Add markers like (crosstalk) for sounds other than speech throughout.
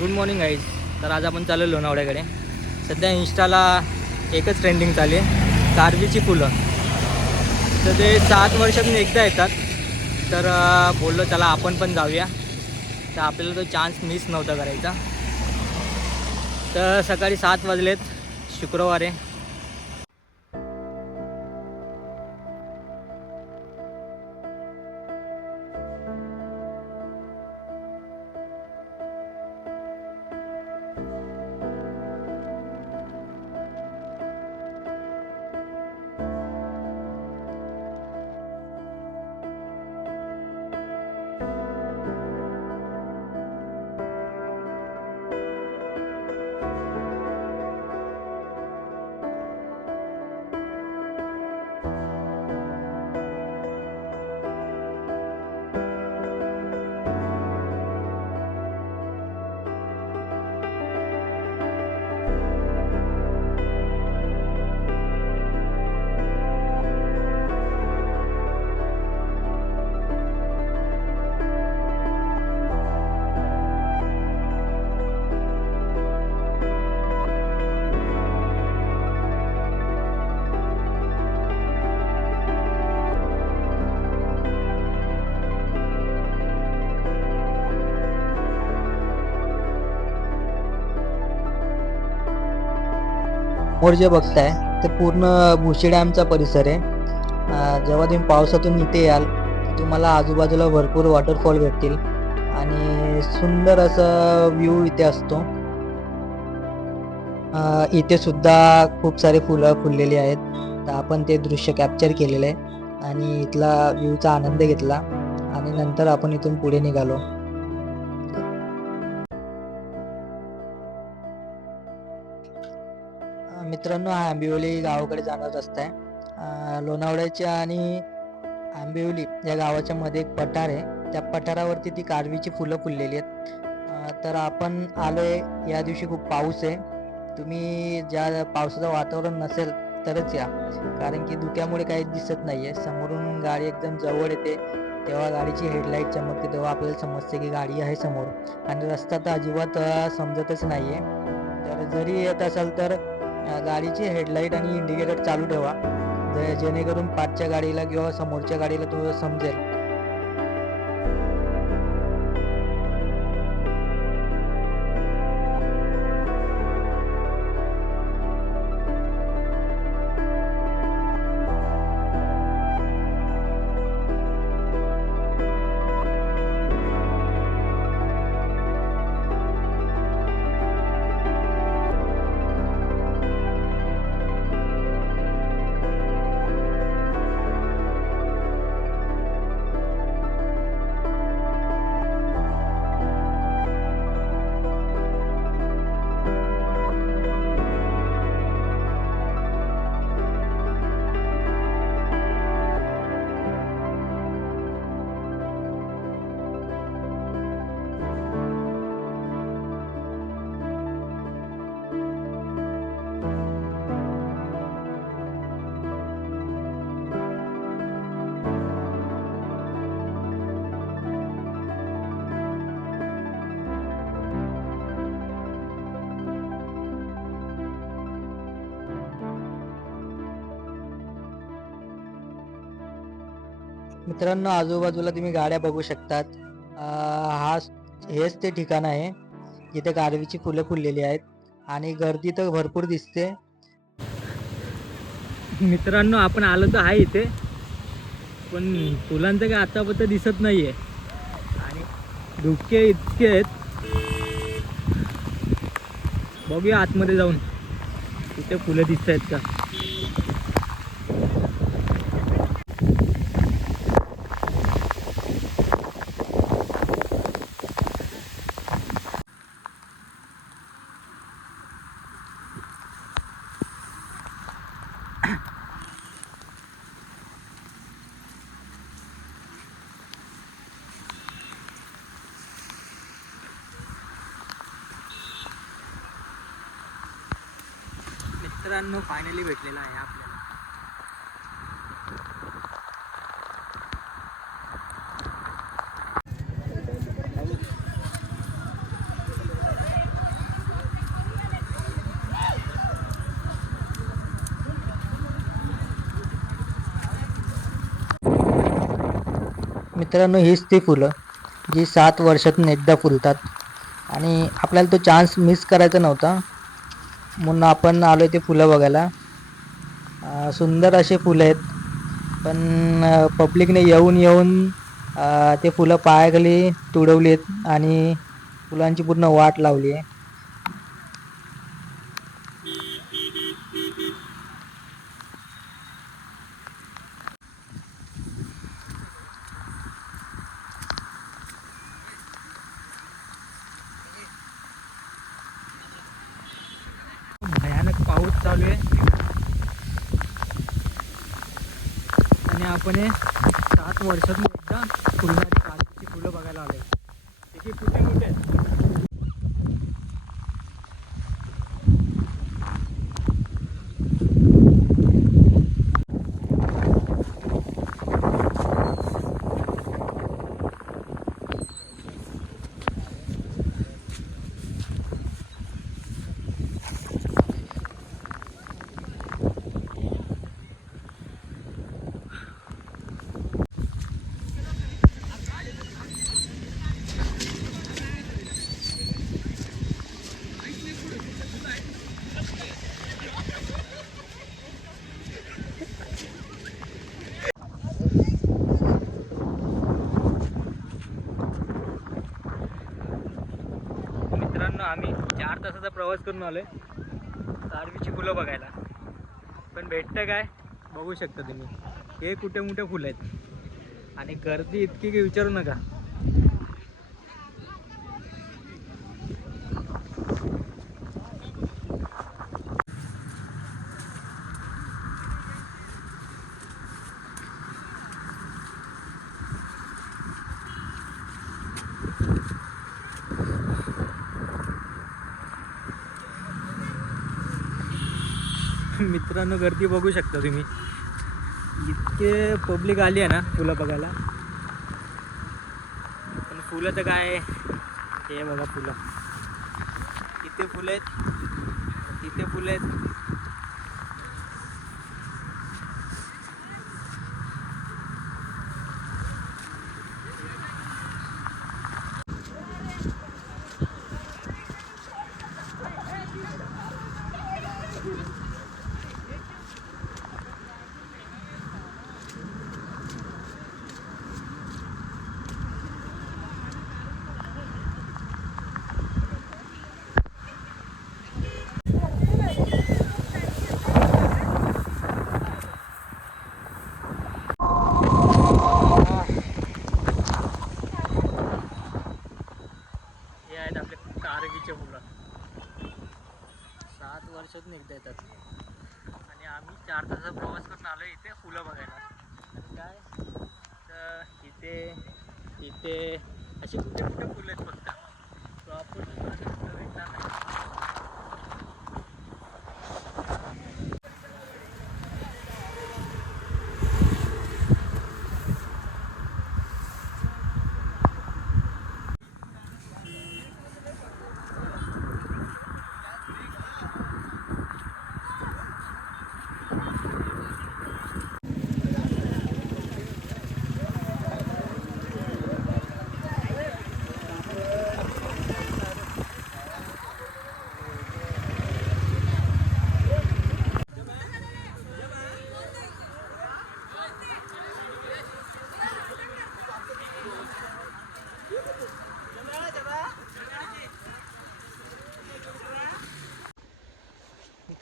Good morning guys तर आज आपण चाललो लोणावळ्याकडे सध्या इन्स्टाला एकच ट्रेंडिंग चालली आहे. कारवीची फुलं. तर ते सात वर्षातून एकदा येतात. तर अं, बोललो त्याला आपण पण जाऊया. तर आपल्याला तो चान्स मिस नव्हता करायचा. तर सकाळी सात वाजलेत शुक्रवार. आहे समोर जे बघताय ते पूर्ण भुशी डॅमचा परिसर आहे. जेव्हा तुम्ही पावसातून इथे याल तुम्हाला आजूबाजूला भरपूर वॉटरफॉल भेटतील आणि सुंदर असा व्ह्यू इथे असतो. इथे सुद्धा खूप सारे फुलं फुललेली आहेत. तर आपण ते दृश्य कॅप्चर केलेलं आहे आणि इथला व्ह्यूचा आनंद घेतला आणि नंतर आपण इथून पुढे निघालो. मित्रांनो हा आंबिवली गावाकडे जाणार रस्ता आहे. लोणावळ्याच्या आणि आंबिवली या गावाच्या मध्ये एक पठार आहे. त्या पठारावरती ती कारवीची फुलं फुललेली आहेत. तर आपण आलोय या दिवशी खूप पाऊस आहे. तुम्ही ज्या पावसाचं वातावरण नसेल तरच या. कारण की धुक्यामुळे काही दिसत नाहीये. समोरून गाडी एकदम जवळ येते. तेव्हा गाडीची हेडलाईट चमकते. तेव्हा आपल्याला समजते की गाडी आहे समोर. आणि रस्ता तर अजिबात समजतच समजतच नाहीये. तर जरी येत असाल तर गाडीची हेडलाईट आणि इंडिकेटर चालू ठेवा. जेणेकरून पाठच्या गाडीला किंवा समोरच्या गाडीला तो समजेल. मित्रांनो आजूबाजूला तुम्ही गाड्या बघू शकतात. हा हेच ते ठिकाण आहे जिथे गारवीची फुलं फुललेली आहेत आणि गर्दी तर भरपूर दिसते. मित्रांनो आपण आलो तर आहे इथे पण फुलांचं काय आतापर्यंत दिसत नाही आहे आणि धुके इतके आहेत. बघूया आतमध्ये जाऊन तिथे फुलं दिसत आहेत का? मित्रांनो फायनली भेटलेला आहे आपल्याला. मित्रांनो हीच ती फुलं जी सात वर्षातून एकदा फुलतात. आणि आपल्याला तो चान्स मिस करायचा नव्हता. म्हणून आपण आलो आहे ते फुलं बघायला. सुंदर असे फुलं आहेत. पण पब्लिकने येऊन येऊन ते फुलं पायाखाली तुडवली आहेत आणि फुलांची पूर्ण वाट लावली आहे भयानक पाऊस चालू आहे. आणि आपण हे सात वर्षातून एकदा फुलणारी काजूची फुलं बघायला आलोय. त्याची की कुठे कुठे आहेत? मित्रांनो आम्ही चार तासाचा प्रवास करून आलोय. कारवीची फुलं बघायला. पण भेटतं काय? बघू शकता तुम्ही. हे कुठे मोठे फुलं आहेत. आणि गर्दी इतकी की विचारू नका. (laughs) मित्रांनो गर्दी बघू शकता तुम्ही. इतके पब्लिक आली आहे ना फुलं बघायला. पण फुलं तर काय हे बघा फुलं. इथे फुलं आहेत. तिथे फुलं आहेत हे आहेत आपले कारवीचे फुलं सात सुद्धा येतात. आणि आम्ही चार तासाचा प्रवास करून आलो इथे फुलं बघायला. आणि काय? तर इथे इथे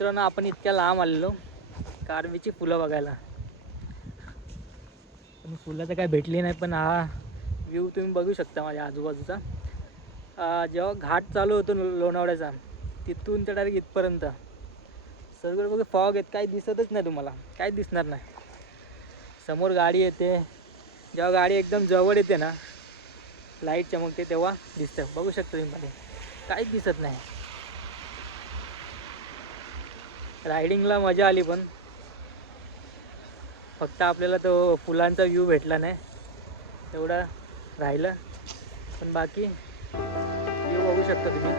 मित्रांनो आपण इतक्या लांब आलेलो. कारवीची फुलं बघायला. पण फुलं तर काय भेटली नाही पण हा व्ह्यू तुम्ही बघू शकता माझ्या आजूबाजूचा. जेव्हा घाट चालू होतो लो- लोणावळ्याचा तिथून तर डायरेक्ट इथपर्यंत. सगळं बघा फॉग आहेत काही दिसतच नाही तुम्हाला. काहीच दिसणार नाही. समोर गाडी येते. जेव्हा गाडी एकदम जवळ येते ना लाइट चमकते तेव्हा दिसतं. बघू शकता तुम्ही मध्ये काहीच दिसत नाही. रायडिंगला मजा आली पण. फक्त आपल्याला तो फुलांचा व्ह्यू भेटला नाही. तेवढं राहिलं. पण बाकी व्ह्यू बघू शकता तुम्ही.